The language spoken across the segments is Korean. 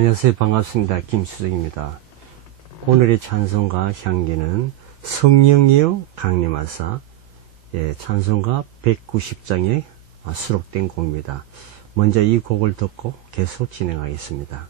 안녕하세요. 반갑습니다. 김수정입니다. 오늘의 찬송가 향기는 성령이여 강림하사, 찬송가 190장에 수록된 곡입니다. 먼저 이 곡을 듣고 계속 진행하겠습니다.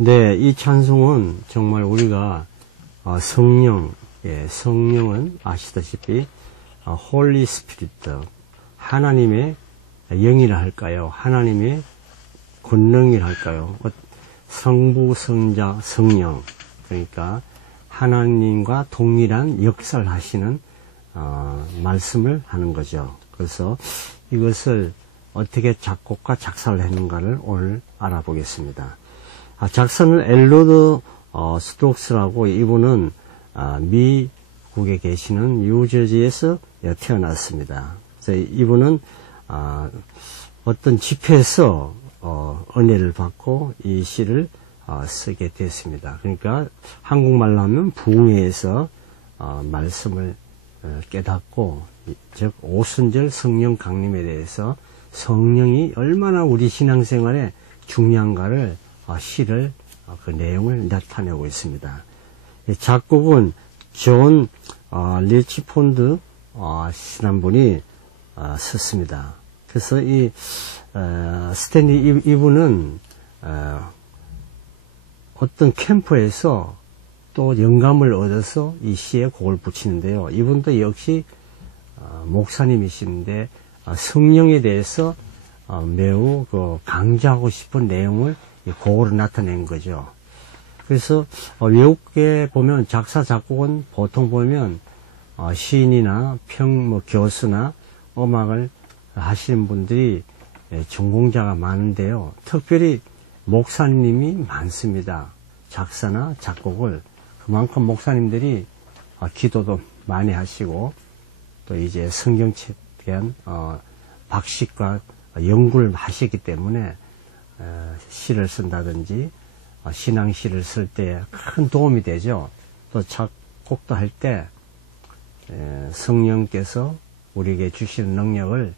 네, 이 찬송은 정말 우리가 성령은 아시다시피 홀리 스피리트, 하나님의 영이라 할까요? 하나님의 권능이라 할까요? 성부, 성자, 성령, 그러니까 하나님과 동일한 역사를 하시는 말씀을 하는 거죠. 그래서 이것을 어떻게 작곡과 작사를 했는가를 오늘 알아보겠습니다. 작사는 엘로드 스톡스라고, 이분은 미국에 계시는 뉴저지에서 태어났습니다. 그래서 이분은 어떤 집회에서 은혜를 받고 이 시를 쓰게 됐습니다. 그러니까 한국말로 하면 부흥회에서 말씀을 깨닫고, 즉 오순절 성령 강림에 대해서 성령이 얼마나 우리 신앙생활에 중요한가를 시를 그 내용을 나타내고 있습니다. 작곡은 존 리치폰드 씨라는 분이 썼습니다. 그래서 이 스탠리 이분은 어떤 캠프에서 또 영감을 얻어서 이 시에 곡을 붙이는데요. 이분도 역시 목사님이신데 성령에 대해서 매우 강조하고 싶은 내용을 곡으로 나타낸 거죠. 그래서 외국에 보면 작사 작곡은 보통 보면 시인이나 교수나 음악을 하시는 분들이 전공자가 많은데요. 특별히 목사님이 많습니다. 작사나 작곡을 그만큼 목사님들이 기도도 많이 하시고 또 이제 성경책에 대한 박식과 연구를 하셨기 때문에 시를 쓴다든지 신앙시를 쓸 때 큰 도움이 되죠. 또 작곡도 할 때 성령께서 우리에게 주시는 능력을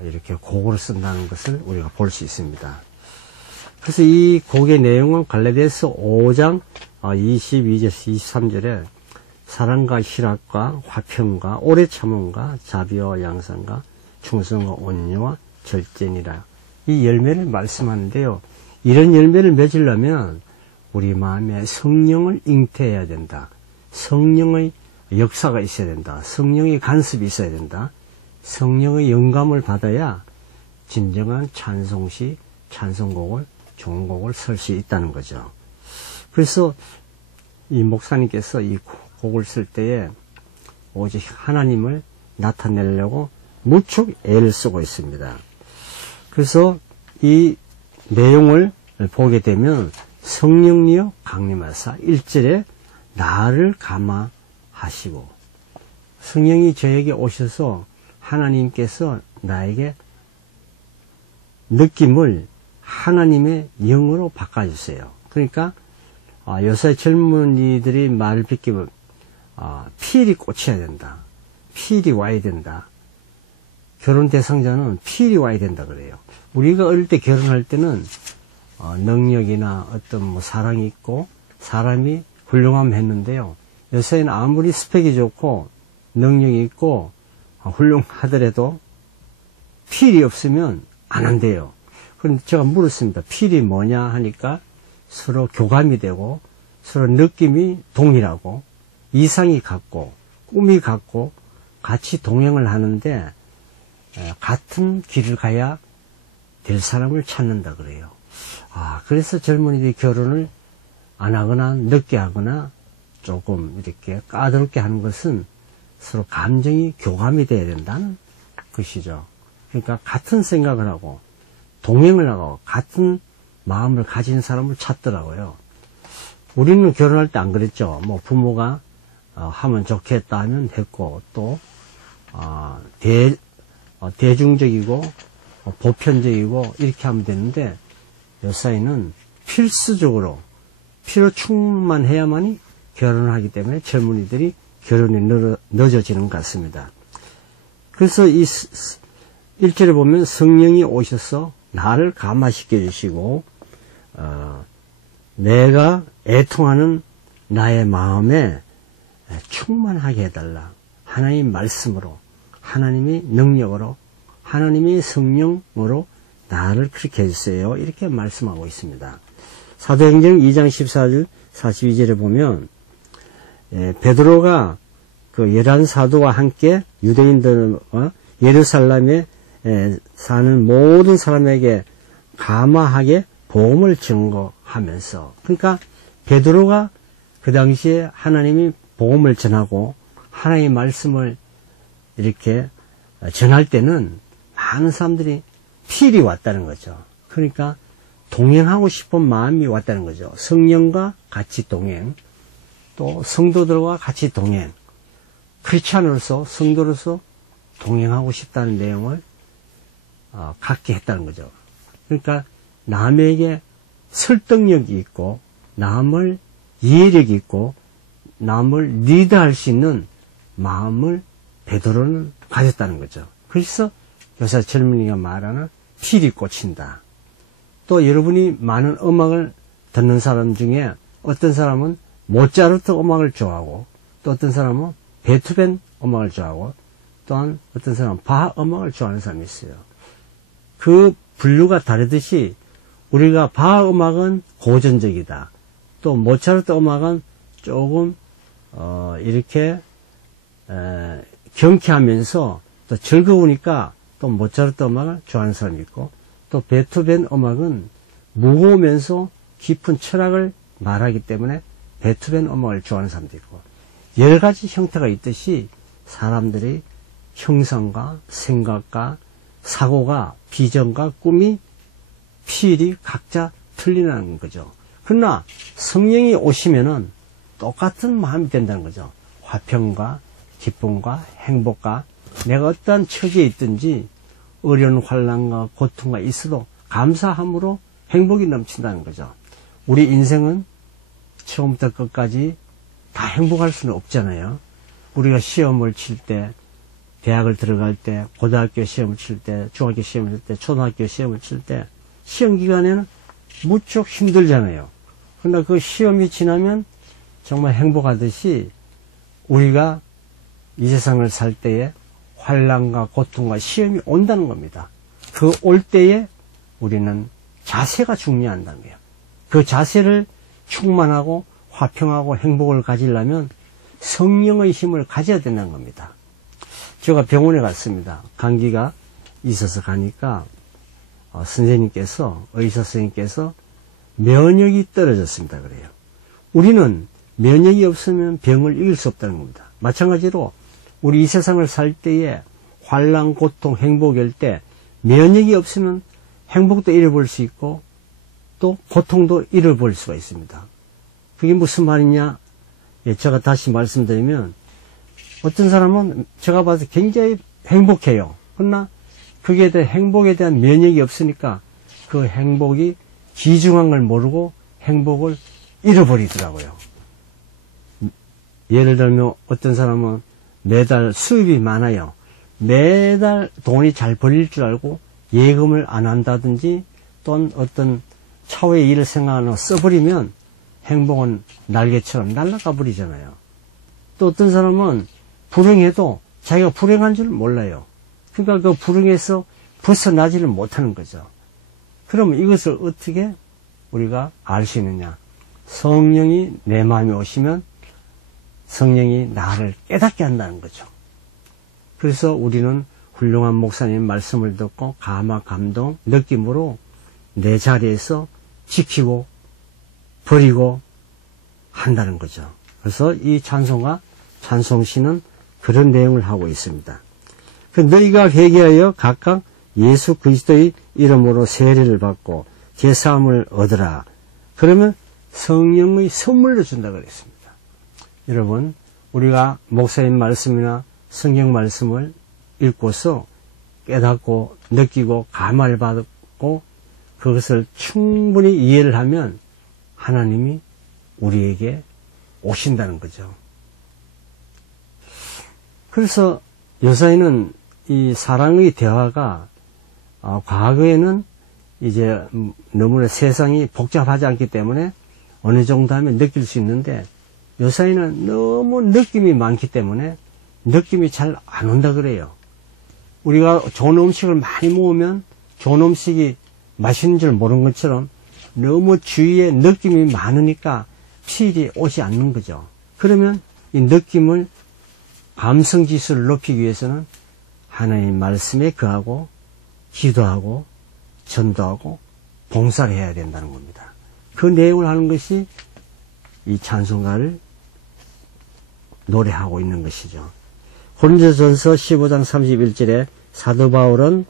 이렇게 곡으로 쓴다는 것을 우리가 볼 수 있습니다. 그래서 이 곡의 내용은 갈라디아서 5장 22절에서 23절에 사랑과 희락과 화평과 오래 참음과 자비와 양선과 충성과 온유와 절제니라. 이 열매를 말씀하는데요. 이런 열매를 맺으려면 우리 마음에 성령을 잉태해야 된다. 성령의 역사가 있어야 된다. 성령의 간섭이 있어야 된다. 성령의 영감을 받아야 진정한 찬송시, 찬송곡을, 좋은 곡을 쓸 수 있다는 거죠. 그래서 이 목사님께서 이 곡을 쓸 때에 오직 하나님을 나타내려고 무척 애를 쓰고 있습니다. 그래서 이 내용을 보게 되면 성령이여 강림하사 1절에 나를 감화하시고 성령이 저에게 오셔서 하나님께서 나에게 느낌을 하나님의 영으로 바꿔주세요. 그러니까 요새 젊은이들이 말을 빗기면 필이 꽂혀야 된다. 필이 와야 된다. 결혼 대상자는 필이 와야 된다 그래요. 우리가 어릴 때 결혼할 때는 능력이나 어떤 사랑이 있고 사람이 훌륭하면 했는데요. 요새는 아무리 스펙이 좋고 능력이 있고 훌륭하더라도 필이 없으면 안 한대요. 그런데 제가 물었습니다. 필이 뭐냐 하니까 서로 교감이 되고 서로 느낌이 동일하고 이상이 같고 꿈이 같고 같이 동행을 하는데 같은 길을 가야 될 사람을 찾는다 그래요. 그래서 젊은이들이 결혼을 안 하거나 늦게 하거나 조금 이렇게 까다롭게 하는 것은 서로 감정이 교감이 돼야 된다는 것이죠. 그러니까 같은 생각을 하고 동행을 하고 같은 마음을 가진 사람을 찾더라고요. 우리는 결혼할 때 안 그랬죠. 뭐 부모가 하면 좋겠다 하면 했고 또 대중적이고 보편적이고 이렇게 하면 되는데 요사이는 필수적으로 필요 충분만 해야만이 결혼을 하기 때문에 젊은이들이 결혼이 늦어지는 것 같습니다. 그래서 이 1절에 보면 성령이 오셔서 나를 감화시켜 주시고 내가 애통하는 나의 마음에 충만하게 해달라. 하나님의 말씀으로 하나님의 능력으로 하나님의 성령으로 나를 그렇게 해주세요. 이렇게 말씀하고 있습니다. 사도행전 2장 14절 42절에 보면 베드로가 그 11사도와 함께 유대인들과 예루살렘에 사는 모든 사람에게 감화하게 복음을 증거하면서 그러니까 베드로가 그 당시에 하나님이 복음을 전하고 하나님의 말씀을 이렇게 전할 때는 많은 사람들이 필이 왔다는 거죠. 그러니까 동행하고 싶은 마음이 왔다는 거죠. 성령과 같이 동행, 또 성도들과 같이 동행, 크리스찬으로서 성도로서 동행하고 싶다는 내용을 갖게 했다는 거죠. 그러니까 남에게 설득력이 있고 남을 이해력이 있고 남을 리드할 수 있는 마음을 베드로는 가졌다는 거죠. 그래서 요새 젊은이가 말하는 필이 꽂힌다. 또 여러분이 많은 음악을 듣는 사람 중에 어떤 사람은 모차르트 음악을 좋아하고 또 어떤 사람은 베토벤 음악을 좋아하고 또한 어떤 사람은 바하 음악을 좋아하는 사람이 있어요. 그 분류가 다르듯이 우리가 바하 음악은 고전적이다. 또 모차르트 음악은 조금 이렇게 경쾌하면서 또 즐거우니까 또 모차르트 음악을 좋아하는 사람이 있고 또 베토벤 음악은 무거우면서 깊은 철학을 말하기 때문에 베토벤 음악을 좋아하는 사람도 있고 여러 가지 형태가 있듯이 사람들이 형상과 생각과 사고가 비전과 꿈이 필이 각자 틀리는 거죠. 그러나 성령이 오시면은 똑같은 마음이 된다는 거죠. 화평과 기쁨과 행복과 내가 어떠한 처지에 있든지 어려운 환난과 고통과 있어도 감사함으로 행복이 넘친다는 거죠. 우리 인생은 처음부터 끝까지 다 행복할 수는 없잖아요. 우리가 시험을 칠 때, 대학을 들어갈 때, 고등학교 시험을 칠 때, 중학교 시험을 칠 때, 초등학교 시험을 칠 때, 시험 기간에는 무척 힘들잖아요. 그러나 그 시험이 지나면 정말 행복하듯이 우리가 이 세상을 살 때에 환난과 고통과 시험이 온다는 겁니다. 그 올 때에 우리는 자세가 중요한다는 거예요. 그 자세를 충만하고 화평하고 행복을 가지려면 성령의 힘을 가져야 된다는 겁니다. 제가 병원에 갔습니다. 감기가 있어서 가니까 선생님께서, 의사 선생님께서 면역이 떨어졌습니다. 그래요. 우리는 면역이 없으면 병을 이길 수 없다는 겁니다. 마찬가지로 우리 이 세상을 살 때에 환난, 고통, 행복일 때 면역이 없으면 행복도 잃어버릴 수 있고 또 고통도 잃어버릴 수가 있습니다. 그게 무슨 말이냐? 예, 제가 다시 말씀드리면 어떤 사람은 제가 봐서 굉장히 행복해요. 그러나 그게 대한 행복에 대한 면역이 없으니까 그 행복이 귀중한 걸 모르고 행복을 잃어버리더라고요. 예를 들면 어떤 사람은 매달 수입이 많아요. 매달 돈이 잘 벌릴 줄 알고 예금을 안 한다든지 또는 어떤 차후의 일을 생각하고 써버리면 행복은 날개처럼 날아가 버리잖아요. 또 어떤 사람은 불행해도 자기가 불행한 줄 몰라요. 그러니까 그 불행에서 벗어나지를 못하는 거죠. 그러면 이것을 어떻게 우리가 알 수 있느냐? 성령이 내 마음에 오시면 성령이 나를 깨닫게 한다는 거죠. 그래서 우리는 훌륭한 목사님 말씀을 듣고 감화, 감동, 느낌으로 내 자리에서 지키고 버리고 한다는 거죠. 그래서 이 찬송가, 찬송시는 그런 내용을 하고 있습니다. 너희가 회개하여 각각 예수 그리스도의 이름으로 세례를 받고 제사함을 얻으라. 그러면 성령의 선물로 준다고 그랬습니다. 여러분, 우리가 목사님 말씀이나 성경 말씀을 읽고서 깨닫고 느끼고 감화를 받고 그것을 충분히 이해를 하면 하나님이 우리에게 오신다는 거죠. 그래서 요새는 이 사랑의 대화가 과거에는 이제 너무나 세상이 복잡하지 않기 때문에 어느 정도 하면 느낄 수 있는데 요새는 너무 느낌이 많기 때문에 느낌이 잘 안 온다 그래요. 우리가 좋은 음식을 많이 먹으면 좋은 음식이 맛있는 줄 모르는 것처럼 너무 주위에 느낌이 많으니까 필이 오지 않는 거죠. 그러면 이 느낌을 감성 지수를 높이기 위해서는 하나님 말씀에 거하고 기도하고 전도하고 봉사를 해야 된다는 겁니다. 그 내용을 하는 것이 이 찬송가를 노래하고 있는 것이죠. 고린도전서 15장 31절에 사도 바울은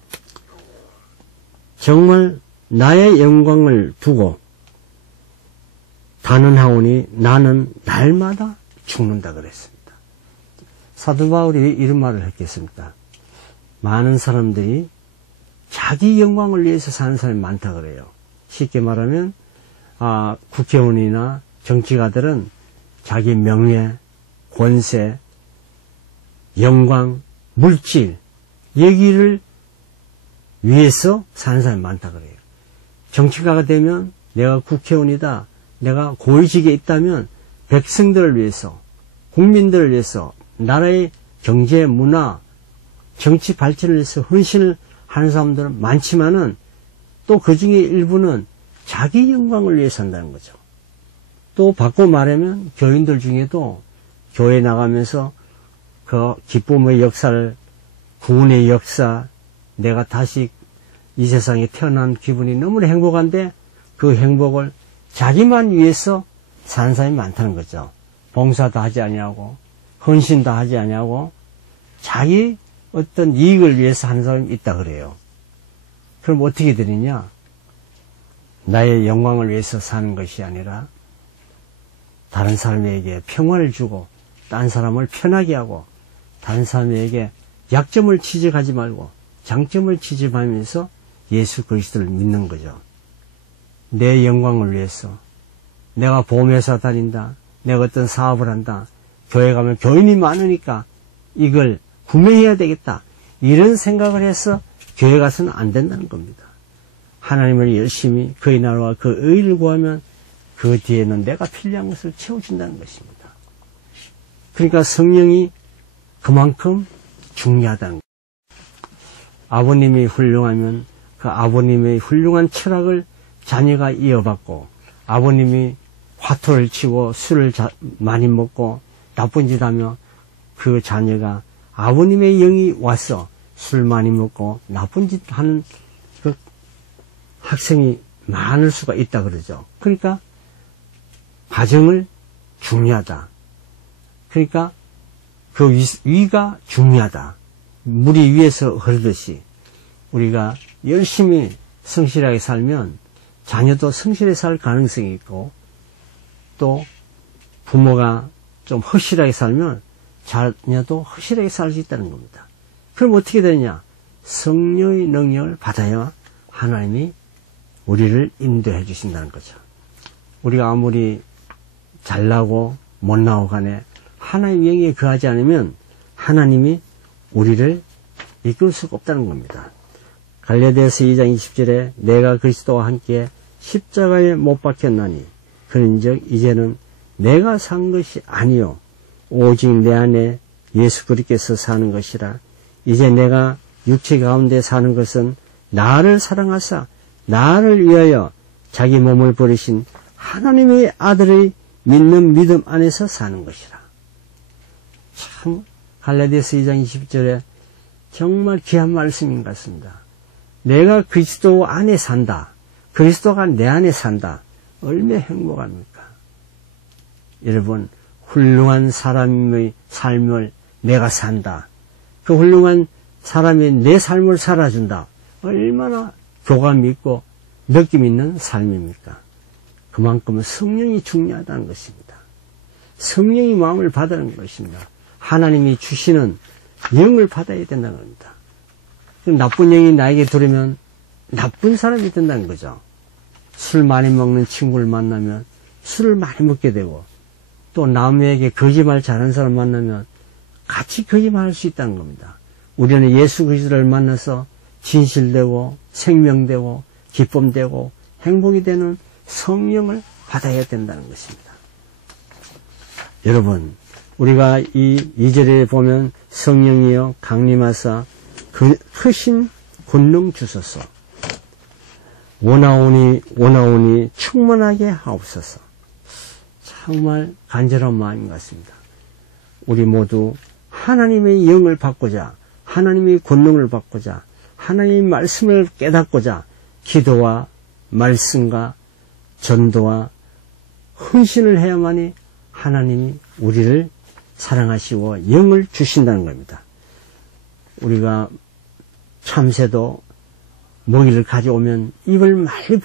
정말 나의 영광을 두고 단언하오니 나는 날마다 죽는다 그랬습니다. 사도 바울이 이런 말을 했겠습니까? 많은 사람들이 자기 영광을 위해서 사는 사람이 많다 그래요. 쉽게 말하면 국회의원이나 정치가들은 자기 명예, 권세, 영광, 물질, 여기를 위해서 사는 사람이 많다 그래요. 정치가가 되면 내가 국회의원이다, 내가 고위직에 있다면 백성들을 위해서, 국민들을 위해서, 나라의 경제, 문화, 정치 발전을 위해서 헌신을 하는 사람들은 많지만은 또 그 중에 일부는 자기 영광을 위해서 한다는 거죠. 또 바꿔 말하면 교인들 중에도 교회 나가면서 그 기쁨의 역사를, 구원의 역사, 내가 다시 이 세상에 태어난 기분이 너무나 행복한데 그 행복을 자기만 위해서 사는 사람이 많다는 거죠. 봉사도 하지 아니하고 헌신도 하지 아니하고 자기 어떤 이익을 위해서 하는 사람이 있다 그래요. 그럼 어떻게 되느냐? 나의 영광을 위해서 사는 것이 아니라 다른 사람에게 평화를 주고 다른 사람을 편하게 하고 다른 사람에게 약점을 지적하지 말고 장점을 지적하면서 예수 그리스도를 믿는 거죠. 내 영광을 위해서 내가 보험회사 다닌다, 내가 어떤 사업을 한다, 교회 가면 교인이 많으니까 이걸 구매해야 되겠다, 이런 생각을 해서 교회 가서는 안 된다는 겁니다. 하나님을 열심히 그의 나라와 그 의를 구하면 그 뒤에는 내가 필요한 것을 채워준다는 것입니다. 그러니까 성령이 그만큼 중요하다는 거예요. 아버님이 훌륭하면 그 아버님의 훌륭한 철학을 자녀가 이어받고, 아버님이 화투를 치고 술을 많이 먹고 나쁜 짓 하며 그 자녀가 아버님의 영이 와서 술 많이 먹고 나쁜 짓 하는 그 학생이 많을 수가 있다 그러죠. 그러니까 가정을 중요하다. 그러니까 그 위가 중요하다. 물이 위에서 흐르듯이 우리가 열심히 성실하게 살면 자녀도 성실하게 살 가능성이 있고, 또 부모가 좀 허실하게 살면 자녀도 허실하게 살 수 있다는 겁니다. 그럼 어떻게 되느냐? 성령의 능력을 받아야 하나님이 우리를 인도해 주신다는 거죠. 우리가 아무리 잘나고 못나고 간에 하나님의 영에 거하지 않으면 하나님이 우리를 이끌 수가 없다는 겁니다. 갈라디아서 2장 20절에 내가 그리스도와 함께 십자가에 못 박혔나니 그런즉 이제는 내가 산 것이 아니요 오직 내 안에 예수 그리스도께서 사는 것이라. 이제 내가 육체 가운데 사는 것은 나를 사랑하사 나를 위하여 자기 몸을 버리신 하나님의 아들의 믿는 믿음 안에서 사는 것이라. 참 갈라디아서 2장 20절에 정말 귀한 말씀인 것 같습니다. 내가 그리스도 안에 산다, 그리스도가 내 안에 산다, 얼마나 행복합니까? 여러분, 훌륭한 사람의 삶을 내가 산다, 그 훌륭한 사람이 내 삶을 살아준다, 얼마나 교감 있고 느낌 있는 삶입니까? 그만큼 성령이 중요하다는 것입니다. 성령이 마음을 받는 것입니다. 하나님이 주시는 영을 받아야 된다는 겁니다. 나쁜 영이 나에게 들으면 나쁜 사람이 된다는 거죠. 술 많이 먹는 친구를 만나면 술을 많이 먹게 되고, 또 남에게 거짓말 잘하는 사람 만나면 같이 거짓말할 수 있다는 겁니다. 우리는 예수 그리스도를 만나서 진실되고 생명되고 기쁨되고 행복이 되는 성령을 받아야 된다는 것입니다. 여러분, 우리가 이 2절에 보면 성령이여 강림하사 그 크신 권능 주소서, 원하오니 충만하게 하옵소서. 정말 간절한 마음인 것 같습니다. 우리 모두 하나님의 영을 받고자, 하나님의 권능을 받고자, 하나님의 말씀을 깨닫고자 기도와 말씀과 전도와 헌신을 해야만이 하나님이 우리를 사랑하시고 영을 주신다는 겁니다. 우리가 참새도 먹이를 가져오면 입을 많이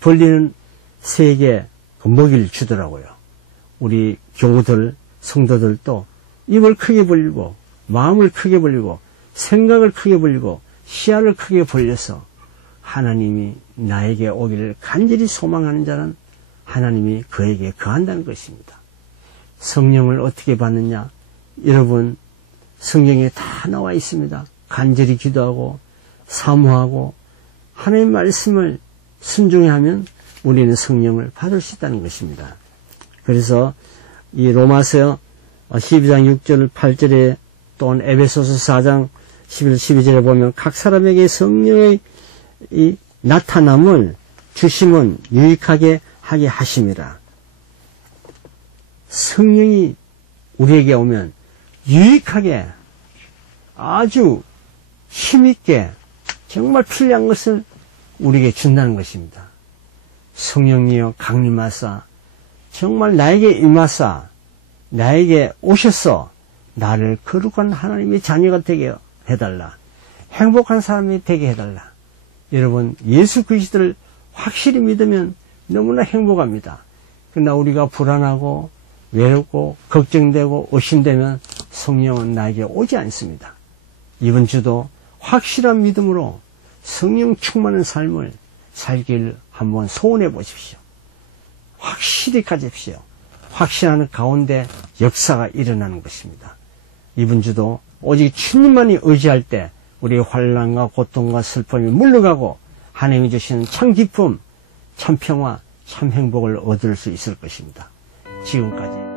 벌리는 새에게 그 먹이를 주더라고요. 우리 교우들, 성도들도 입을 크게 벌리고 마음을 크게 벌리고 생각을 크게 벌리고 시야를 크게 벌려서 하나님이 나에게 오기를 간절히 소망하는 자는 하나님이 그에게 거한다는 것입니다. 성령을 어떻게 받느냐? 여러분, 성경에 다 나와 있습니다. 간절히 기도하고 사모하고 하나님의 말씀을 순종히 하면 우리는 성령을 받을 수 있다는 것입니다. 그래서 이 로마서 12장 6절 8절에 또는 에베소서 4장 11절 12절에 보면 각 사람에게 성령의 이 나타남을 주심은 유익하게 하게 하심이라. 성령이 우리에게 오면 유익하게 아주 힘있게 정말 필요한 것을 우리에게 준다는 것입니다. 성령이여 강림하사 정말 나에게 임하사 나에게 오셔서 나를 거룩한 하나님의 자녀가 되게 해달라. 행복한 사람이 되게 해달라. 여러분, 예수 그리스도를 확실히 믿으면 너무나 행복합니다. 그러나 우리가 불안하고 외롭고 걱정되고 의심되면 성령은 나에게 오지 않습니다. 이번 주도 확실한 믿음으로 성령 충만한 삶을 살기를 한번 소원해 보십시오. 확실히 가집시오. 확신하는 가운데 역사가 일어나는 것입니다. 이번 주도 오직 주님만이 의지할 때 우리의 환난과 고통과 슬픔이 물러가고 하나님이 주시는 참 기쁨, 참 평화, 참 행복을 얻을 수 있을 것입니다. 지금까지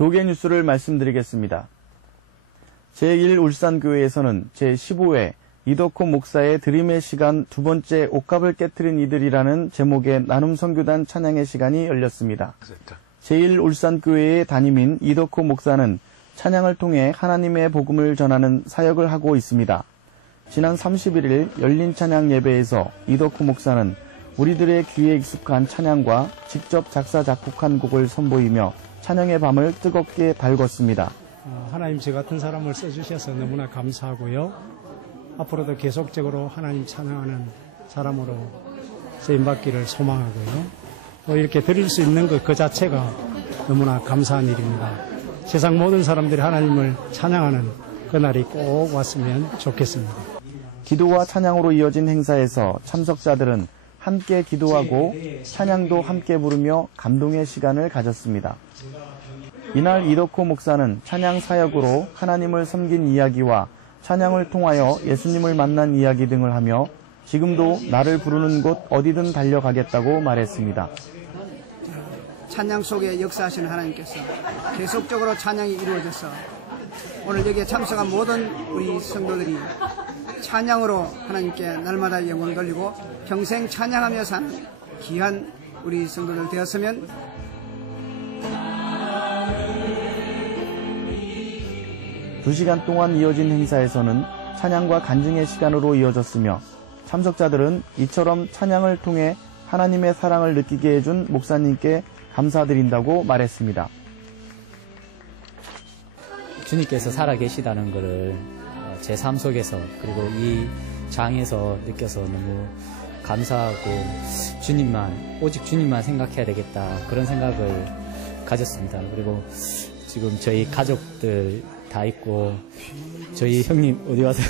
교계 뉴스를 말씀드리겠습니다. 제1울산교회에서는 제15회 이덕호 목사의 드림의 시간 두 번째 옥합을 깨트린 이들이라는 제목의 나눔 선교단 찬양의 시간이 열렸습니다. 제1울산교회의 담임인 이덕호 목사는 찬양을 통해 하나님의 복음을 전하는 사역을 하고 있습니다. 지난 31일 열린 찬양 예배에서 이덕호 목사는 우리들의 귀에 익숙한 찬양과 직접 작사 작곡한 곡을 선보이며 찬양의 밤을 뜨겁게 달궜습니다. 하나님 저 같은 사람을 써주셔서 너무나 감사하고요. 앞으로도 계속적으로 하나님 찬양하는 사람으로 쓰임받기를 소망하고요. 또 이렇게 드릴 수 있는 것 그 자체가 너무나 감사한 일입니다. 세상 모든 사람들이 하나님을 찬양하는 그날이 꼭 왔으면 좋겠습니다. 기도와 찬양으로 이어진 행사에서 참석자들은 함께 기도하고 찬양도 함께 부르며 감동의 시간을 가졌습니다. 이날 이덕호 목사는 찬양 사역으로 하나님을 섬긴 이야기와 찬양을 통하여 예수님을 만난 이야기 등을 하며 지금도 나를 부르는 곳 어디든 달려가겠다고 말했습니다. 찬양 속에 역사하시는 하나님께서 계속적으로 찬양이 이루어져서 오늘 여기에 참석한 모든 우리 성도들이 찬양으로 하나님께 날마다 영광 돌리고 평생 찬양하며 사는 귀한 우리 성도들 되었으면. 2시간 동안 이어진 행사에서는 찬양과 간증의 시간으로 이어졌으며 참석자들은 이처럼 찬양을 통해 하나님의 사랑을 느끼게 해준 목사님께 감사드린다고 말했습니다. 주님께서 살아계시다는 것을 제 삶 속에서 그리고 이 장에서 느껴서 너무 감사하고 오직 주님만 생각해야 되겠다 그런 생각을 가졌습니다. 그리고 지금 저희 가족들 다 있고 저희 형님 어디 가세요?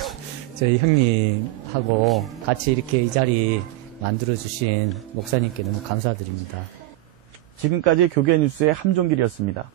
저희 형님하고 같이 이렇게 이 자리 만들어주신 목사님께 너무 감사드립니다. 지금까지 교계 뉴스의 함종길이었습니다.